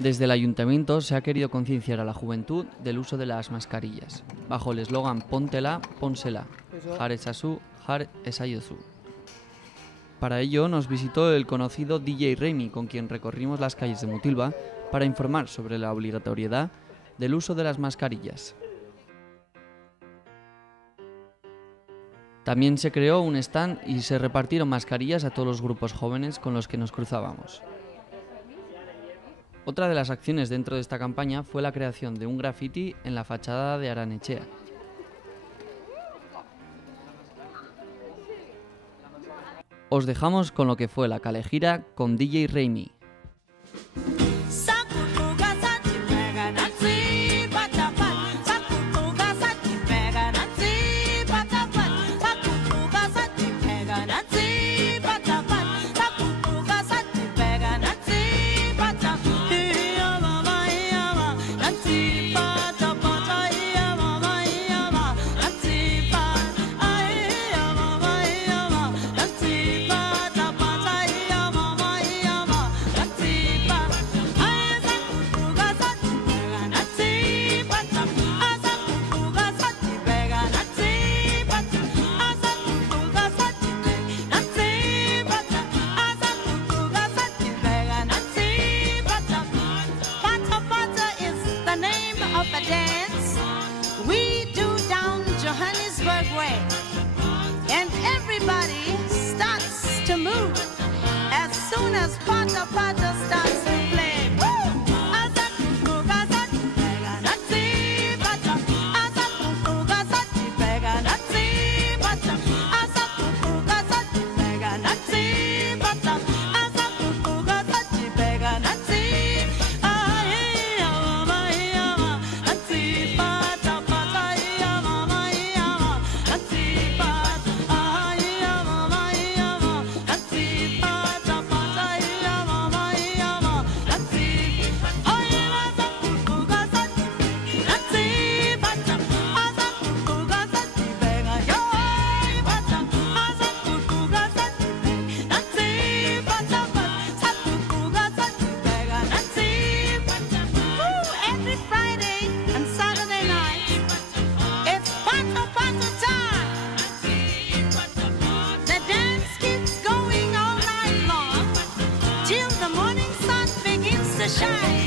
Desde el ayuntamiento se ha querido concienciar a la juventud del uso de las mascarillas, bajo el eslogan Póntela, pónsela, jar esazu, jar esaiozu. Para ello nos visitó el conocido DJ Raimi, con quien recorrimos las calles de Mutilva para informar sobre la obligatoriedad del uso de las mascarillas. También se creó un stand y se repartieron mascarillas a todos los grupos jóvenes con los que nos cruzábamos. Otra de las acciones dentro de esta campaña fue la creación de un graffiti en la fachada de Aranetxea. Os dejamos con lo que fue la Calejira con DJ Raimi. And everybody starts to move as soon as Pata Pata starts to play. Shine.